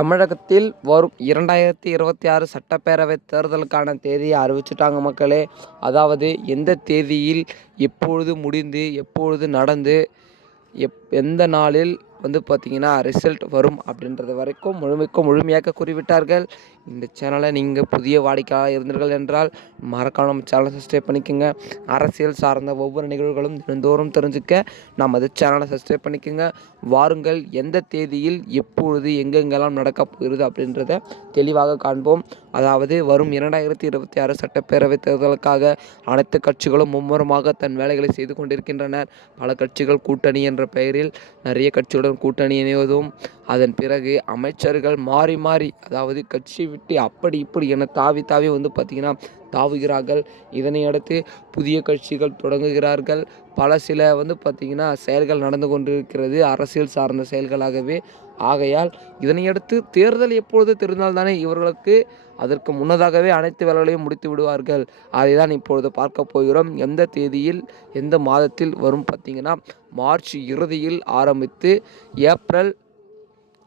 தமிழகத்தில் வரும் இரண்டாயிரத்தி இருபத்தி ஆறு சட்டப்பேரவை தேர்தலுக்கான தேதியை அறிவிச்சிட்டாங்க மக்களே. அதாவது எந்த தேதியில் எப்பொழுது முடிந்து எப்பொழுது நடந்து எப் எந்த நாளில் வந்து பார்த்திங்கன்னா ரிசல்ட் வரும் அப்படின்றது வரைக்கும் முழுமைக்கும் முழுமையாக கூறிவிட்டார்கள். இந்த சேனலை நீங்கள் புதிய வாடிக்கையாக இருந்தீர்கள் என்றால் மறக்காம நம்ம சேனலை சப்ஸ்கிரைப் பண்ணிக்கோங்க. அரசியல் சார்ந்த ஒவ்வொரு நிகழ்வுகளும் தினந்தோறும் தெரிஞ்சுக்க நமது சேனலை சப்ஸ்கிரைப் பண்ணிக்கோங்க. வாருங்கள் எந்த தேதியில் எப்பொழுது எங்கெங்கெல்லாம் நடக்கப் போகிறது அப்படின்றத தெளிவாக காண்போம். அதாவது வரும் இரண்டாயிரத்தி இருபத்தி ஆறு சட்டப்பேரவைத் தேர்தலுக்காக அனைத்து கட்சிகளும் மும்முரமாக தன் வேலைகளை செய்து கொண்டிருக்கின்றனர். பல கட்சிகள் கூட்டணி என்ற பெயரில் நிறைய கட்சியுடன் கூட்டணி இணைவதும் அதன் பிறகு அமைச்சர்கள் மாறி மாறி அதாவது கட்சி விட்டு அப்படி இப்படி என தாவி தாவி வந்து பார்த்திங்கன்னா தாவுகிறார்கள். இதனை அடுத்து புதிய கட்சிகள் தொடங்குகிறார்கள். பல சில வந்து பார்த்திங்கன்னா செயல்கள் நடந்து கொண்டிருக்கிறது அரசியல் சார்ந்த செயல்களாகவே. ஆகையால் இதனையடுத்து தேர்தல் எப்பொழுது தெரிந்தால்தானே இவர்களுக்கு அதற்கு முன்னதாகவே அனைத்து வேலைகளையும் முடித்து விடுவார்கள். அதை தான் இப்பொழுது பார்க்க போகிறோம். எந்த தேதியில் எந்த மாதத்தில் வரும் பார்த்திங்கன்னா மார்ச் இறுதியில் ஆரம்பித்து ஏப்ரல்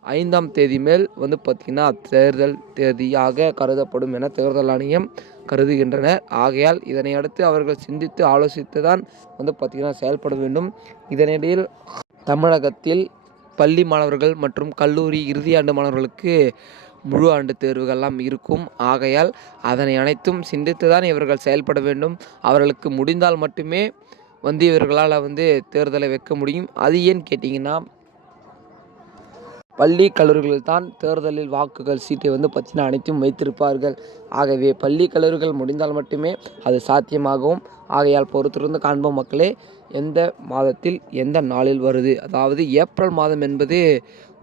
ஐந்தாம் தேதி மேல் வந்து பார்த்திங்கன்னா தேர்தல் தேதியாக கருதப்படும் என தேர்தல் ஆணையம் கருதுகின்றனர் ஆகையால் இதனை அடுத்து அவர்கள் சிந்தித்து ஆலோசித்து தான் வந்து பார்த்திங்கன்னா செயல்பட வேண்டும். இதனிடையில் தமிழகத்தில் பள்ளி மாணவர்கள் மற்றும் கல்லூரி இறுதியாண்டு மாணவர்களுக்கு முழு ஆண்டு தேர்வுகள்லாம் இருக்கும். ஆகையால் அதனை அனைத்தும் சிந்தித்து தான் இவர்கள் செயல்பட வேண்டும். அவர்களுக்கு முடிந்தால் மட்டுமே வந்து இவர்களால் வந்து தேர்தலை வைக்க முடியும். அது ஏன்னு கேட்டிங்கன்னா பள்ளி கல்லூரிகளில் தான் தேர்தலில் வாக்குகள் சீட்டை வந்து பற்றின அனைத்தும் வைத்திருப்பார்கள். ஆகவே பள்ளி கல்லூரிகள் முடிந்தால் மட்டுமே அது சாத்தியமாகும் ஆகையால் பொறுத்திருந்து காண்போம் மக்களே எந்த மாதத்தில் எந்த நாளில் வருது? அதாவது ஏப்ரல் மாதம் என்பது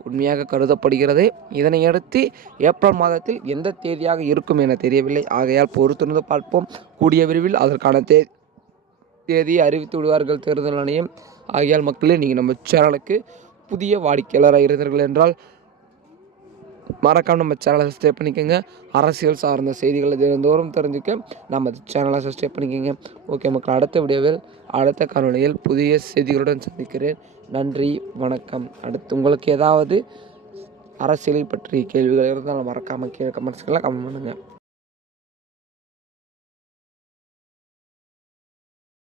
உண்மையாக கருதப்படுகிறது. இதனையடுத்து ஏப்ரல் மாதத்தில் எந்த தேதியாக இருக்கும் என தெரியவில்லை. ஆகையால் பொறுத்திருந்து பார்ப்போம். கூடிய விரைவில் அதற்கான தே தேதியை அறிவித்து விடுவார்கள் தேர்தல் ஆணையம். ஆகையால் மக்களே நீங்கள் நம்ம சேனலுக்கு புதிய வாடிக்கையாளராக இருந்தீர்கள் என்றால் மறக்காம நம்ம சேனலை சப்ஸ்கிரைப் பண்ணிக்கோங்க. அரசியல் சார்ந்த செய்திகளை தினந்தோறும் தெரிஞ்சுக்க நம்ம சேனலை சப்ஸ்கிரைப் பண்ணிக்கோங்க. ஓகே மக்கள் அடுத்த வீடியோவில் அடுத்த காணொலியில் புதிய செய்திகளுடன் சந்திக்கிறேன். நன்றி வணக்கம். அடுத்து உங்களுக்கு ஏதாவது அரசியலை பற்றி கேள்விகள் இருந்தால் மறக்காமல் கீழே கமெண்ட்ஸ்கெல்லாம் கமெண்ட் பண்ணுங்கள்